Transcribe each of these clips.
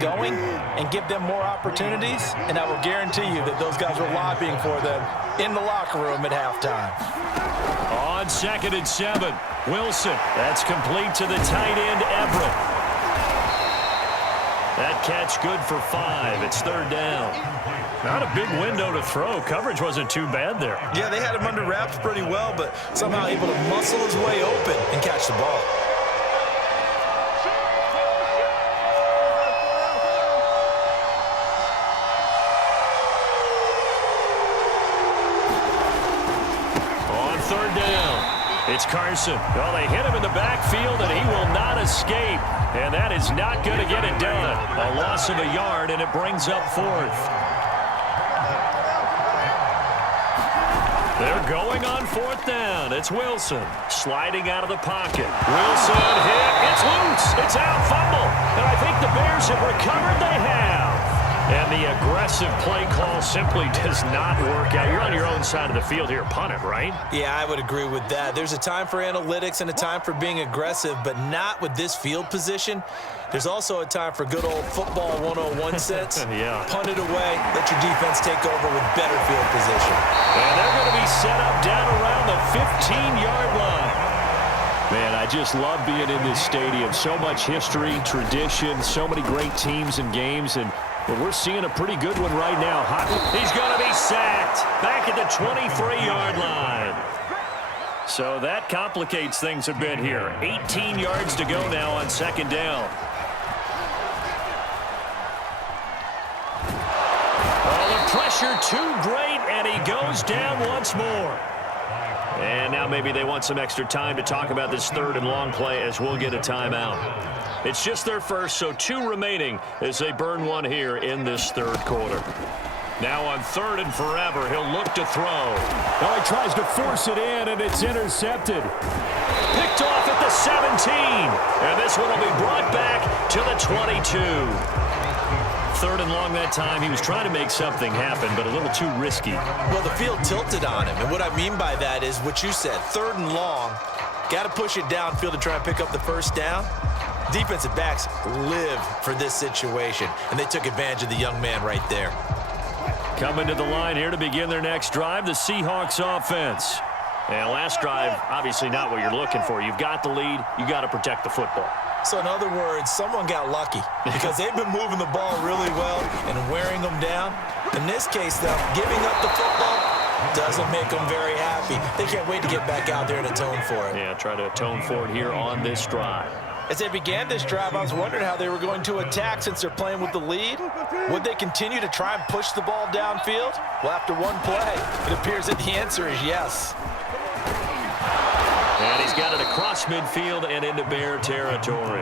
going and give them more opportunities, and I will guarantee you that those guys were lobbying for them in the locker room at halftime. On 2nd and 7, Wilson. That's complete to the tight end, Everett. That catch good for 5. It's 3rd down. Not a big window to throw. Coverage wasn't too bad there. Yeah, they had him under wraps pretty well, but somehow able to muscle his way open and catch the ball. On 3rd down, it's Carson. Well, they hit him in the backfield, and he will not escape. And that is not going to get it done. A loss of a yard, and it brings up 4th. They're going on 4th down. It's Wilson sliding out of the pocket. Wilson hit. It's loose. It's out. Fumble. And I think the Bears have recovered. They have. And the aggressive play call simply does not work out. You're on your own side of the field here. Punt it, right? Yeah, I would agree with that. There's a time for analytics and a time for being aggressive, but not with this field position. There's also a time for good old football 101 sense. Yeah. Punt it away. Let your defense take over with better field position. And they're going to be set up down around the 15-yard line. Man, I just love being in this stadium. So much history, tradition, so many great teams and games, and we're seeing a pretty good one right now. He's going to be sacked back at the 23-yard line. So that complicates things a bit here. 18 yards to go now on 2nd down. Oh, the pressure too great, and he goes down once more. And now maybe they want some extra time to talk about this 3rd and long play as we'll get a timeout. It's just their first, so 2 remaining as they burn one here in this 3rd quarter. Now on 3rd and forever, he'll look to throw. Oh, he tries to force it in, and it's intercepted. Picked off at the 17. And this one will be brought back to the 22. 3rd and long that time. He was trying to make something happen, but a little too risky. Well, the field tilted on him, and what I mean by that is what you said. 3rd and long, got to push it downfield to try and pick up the 1st down. Defensive backs live for this situation, and they took advantage of the young man right there. Coming to the line here to begin their next drive, the Seahawks offense. And last drive, obviously not what you're looking for. You've got the lead. You got to protect the football. So in other words, someone got lucky because they've been moving the ball really well and wearing them down. In this case, though, giving up the football doesn't make them very happy. They can't wait to get back out there and atone for it. Yeah, try to atone for it here on this drive. As they began this drive, I was wondering how they were going to attack since they're playing with the lead. Would they continue to try and push the ball downfield? Well, after one play, it appears that the answer is yes. And he's got it across midfield and into Bear territory.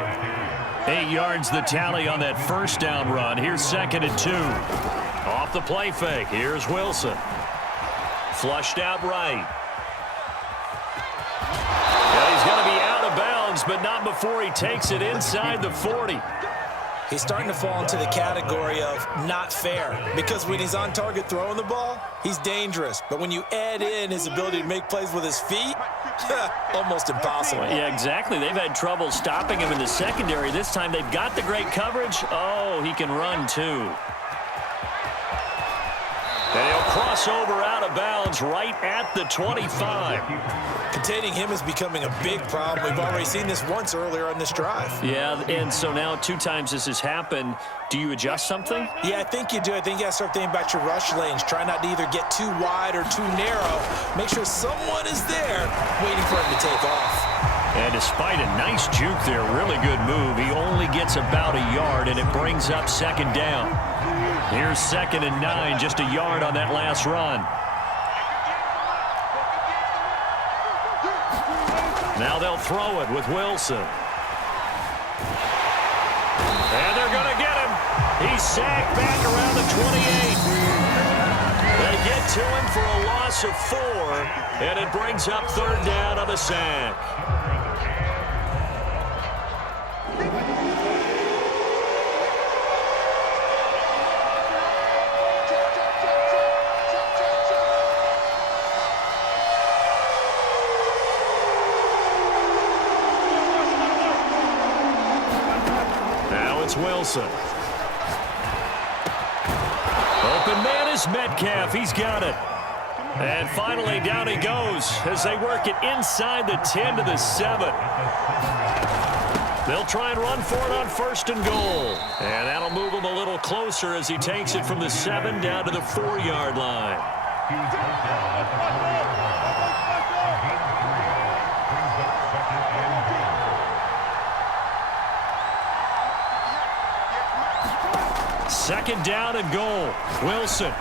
8 yards the tally on that 1st down run. Here's 2nd and 2. Off the play fake. Here's Wilson. Flushed out right. And he's going to be out of bounds, but not before he takes it inside the 40. He's starting to fall into the category of not fair because when he's on target throwing the ball, he's dangerous. But when you add in his ability to make plays with his feet, almost impossible. Yeah, exactly. They've had trouble stopping him in the secondary. This time they've got the great coverage. Oh, he can run too. And he'll cross over out of bounds right at the 25. Containing him is becoming a big problem. We've already seen this once earlier on this drive. Yeah, and so now 2 times this has happened. Do you adjust something? Yeah, I think you do. I think you got to start thinking about your rush lanes. Try not to either get too wide or too narrow. Make sure someone is there waiting for him to take off. And despite a nice juke there, really good move, he only gets about a yard, and it brings up 2nd down. Here's 2nd and 9, just a yard on that last run. Now they'll throw it with Wilson. And they're going to get him. He's sacked back around the 28. They get to him for a loss of 4, and it brings up 3rd down on the sack. Wilson. open man is Metcalf. He's got it. And finally, down he goes as they work it inside the 10 to the 7. They'll try and run for it on 1st and goal. And that'll move him a little closer as he takes it from the 7 down to the 4-yard line. Second down and goal. Wilson.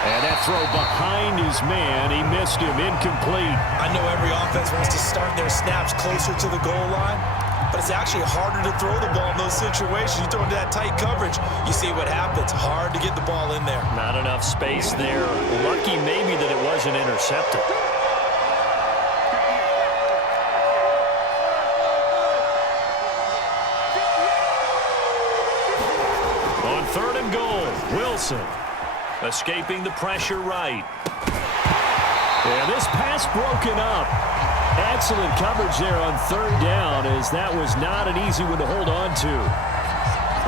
And that throw behind his man. He missed him. Incomplete. I know every offense wants to start their snaps closer to the goal line, but it's actually harder to throw the ball in those situations. You throw into that tight coverage, you see what happens. Hard to get the ball in there. Not enough space there. Lucky maybe that it wasn't intercepted. On 3rd and goal, Wilson. Escaping the pressure right. And this pass broken up. Excellent coverage there on 3rd down, as that was not an easy one to hold on to.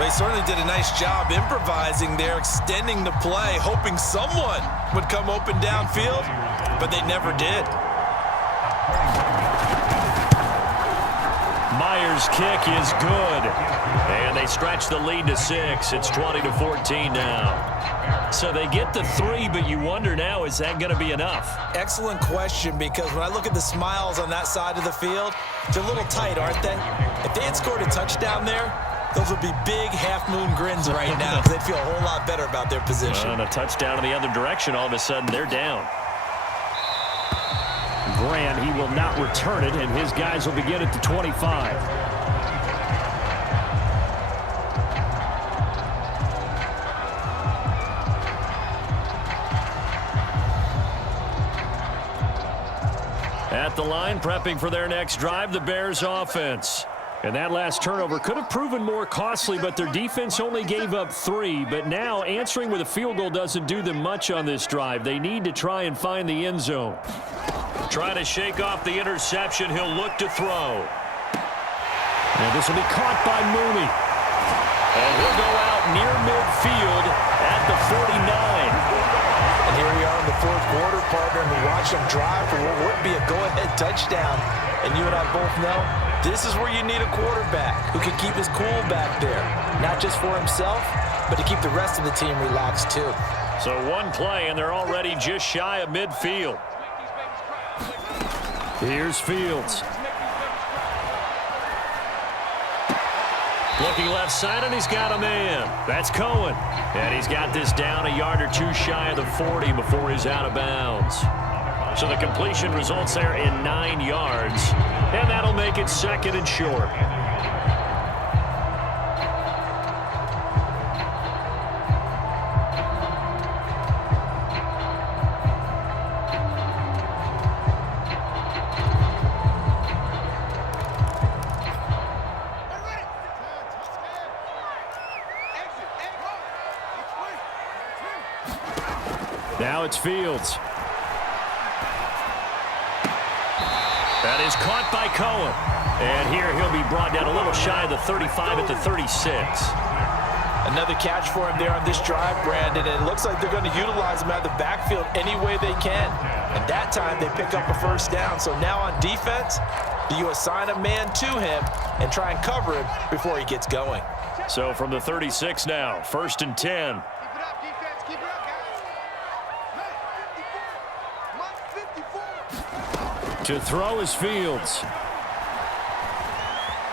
They certainly did a nice job improvising there, extending the play, hoping someone would come open downfield, but they never did. Myers' kick is good. And they stretch the lead to 6. It's 20-14 now. So they get the 3, but you wonder now, is that going to be enough? Excellent question, because when I look at the smiles on that side of the field, they're a little tight, aren't they? If they had scored a touchdown there, those would be big half-moon grins right now, because they'd feel a whole lot better about their position. And a touchdown in the other direction, all of a sudden they're down. Grant, he will not return it, and his guys will begin at the 25. At the line, prepping for their next drive, the Bears offense. And that last turnover could have proven more costly, but their defense only gave up 3. But now answering with a field goal doesn't do them much on this drive. They need to try and find the end zone. Trying to shake off the interception. He'll look to throw. And this will be caught by Mooney. And he'll go out near midfield at the 49. And here we are in the 4th quarter, partner, and we watch them drive for what would be a go-ahead touchdown. And you and I both know this is where you need a quarterback who can keep his cool back there, not just for himself, but to keep the rest of the team relaxed too. So one play, and they're already just shy of midfield. Here's Fields. Looking left side, and he's got a man. That's Cohen. And he's got this down a yard or 2 shy of the 40 before he's out of bounds. So the completion results there in 9 yards. And that'll make it 2nd and short. Now it's Fields. That is caught by Cohen. And here he'll be brought down a little shy of the 35 at the 36. Another catch for him there on this drive, Brandon, and it looks like they're going to utilize him out of the backfield any way they can. And that time they pick up a 1st down. So now on defense, do you assign a man to him and try and cover him before he gets going? So from the 36 now, 1st and 10. To throw is Fields.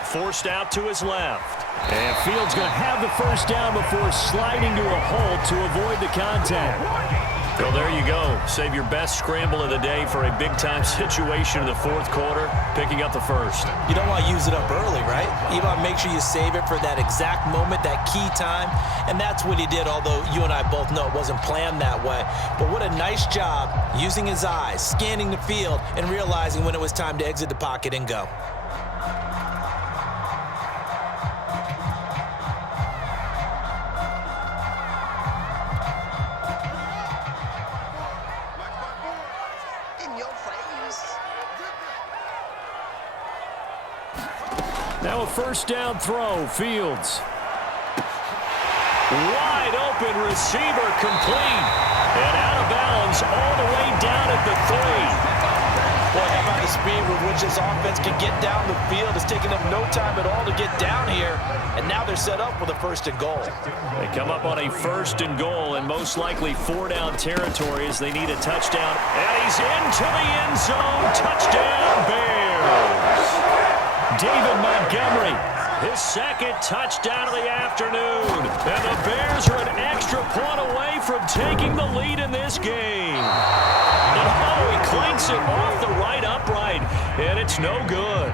Forced out to his left. And Fields going to have the 1st down before sliding to a hole to avoid the contact. Well, there you go. Save your best scramble of the day for a big-time situation in the 4th quarter, picking up the 1st. You don't want to use it up early, right? You want to make sure you save it for that exact moment, that key time. And that's what he did, although you and I both know it wasn't planned that way. But what a nice job using his eyes, scanning the field, and realizing when it was time to exit the pocket and go. Now a 1st down throw, Fields. Wide open receiver complete. And out of bounds all the way down at the 3. Boy, how about the speed with which this offense can get down the field? It's taken them no time at all to get down here, and now they're set up with a 1st and goal. They come up on a 1st and goal, and most likely 4-down territory as they need a touchdown. And he's into the end zone. Touchdown, Bears. David Montgomery, his 2nd touchdown of the afternoon. And the Bears are an extra point away from taking the lead in this game. Oh, he clanks it off the right upright, and it's no good.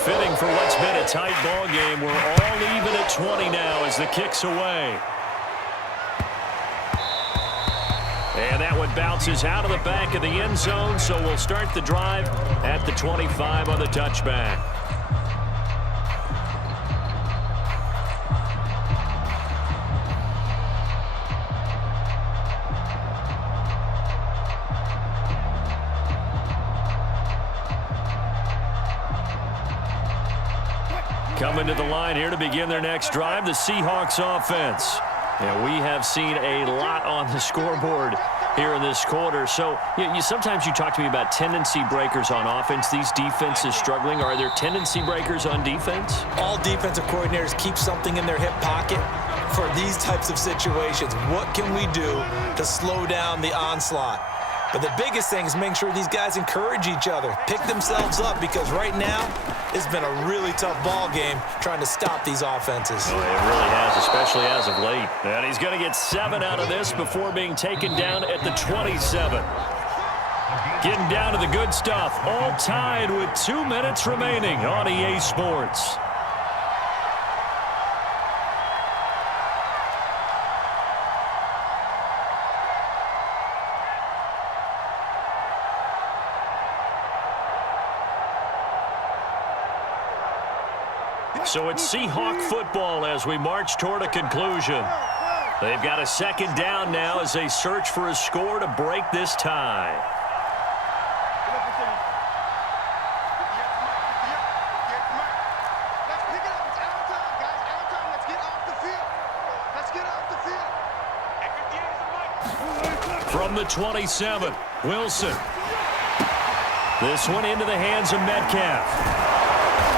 Fitting for what's been a tight ball game. We're all even at 20 now as the kick's away. And that one bounces out of the back of the end zone, so we'll start the drive at the 25 on the touchback. Coming to the line here to begin their next drive, the Seahawks offense. And we have seen a lot on the scoreboard here in this quarter. So sometimes you talk to me about tendency breakers on offense. These defenses struggling. Are there tendency breakers on defense? All defensive coordinators keep something in their hip pocket for these types of situations. What can we do to slow down the onslaught? But the biggest thing is making sure these guys encourage each other, pick themselves up, because right now it's been a really tough ball game trying to stop these offenses. Oh, it really has, especially as of late. And he's going to get 7 out of this before being taken down at the 27. Getting down to the good stuff, all tied with 2 minutes remaining on EA Sports. So it's Seahawk football as we march toward a conclusion. They've got a 2nd down now as they search for a score to break this tie. From the 27, Wilson. This one into the hands of Metcalf.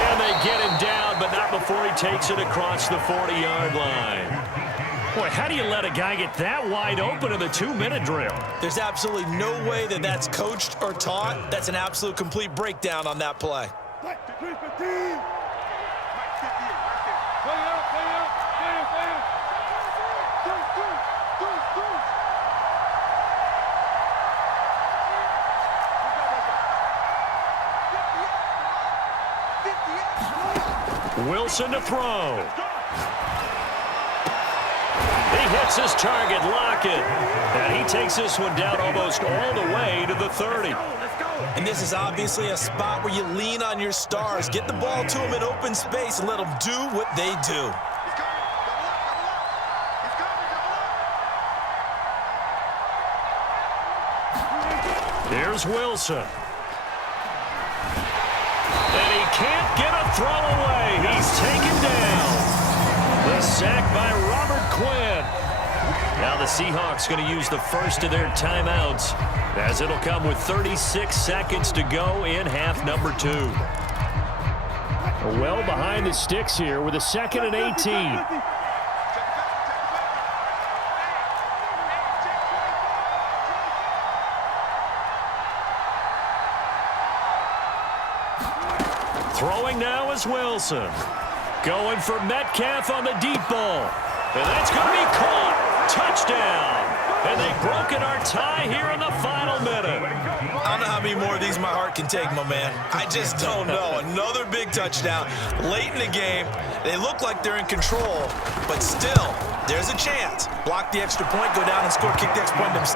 And they get him down, but not before he takes it across the 40-yard line. Boy, how do you let a guy get that wide open in the 2-minute drill? There's absolutely no way that that's coached or taught. That's an absolute complete breakdown on that play. Wilson to throw. He hits his target, Lockett. And he takes this one down almost all the way to the 30. And this is obviously a spot where you lean on your stars. Get the ball to them in open space and let them do what they do. Here's Wilson. And he can't get a throw away. He's taken down. The sack by Robert Quinn. Now the Seahawks going to use the first of their timeouts, as it'll come with 36 seconds to go in half number 2. Well behind the sticks here with a 2nd and 18. Throwing now is Wilson. Going for Metcalf on the deep ball. And that's going to be caught. Touchdown. And they've broken our tie here in the final minute. I don't know how many more of these my heart can take, my man. I just don't know. Another big touchdown late in the game. They look like they're in control, but still, there's a chance. Block the extra point, go down and score, kick the extra point themselves.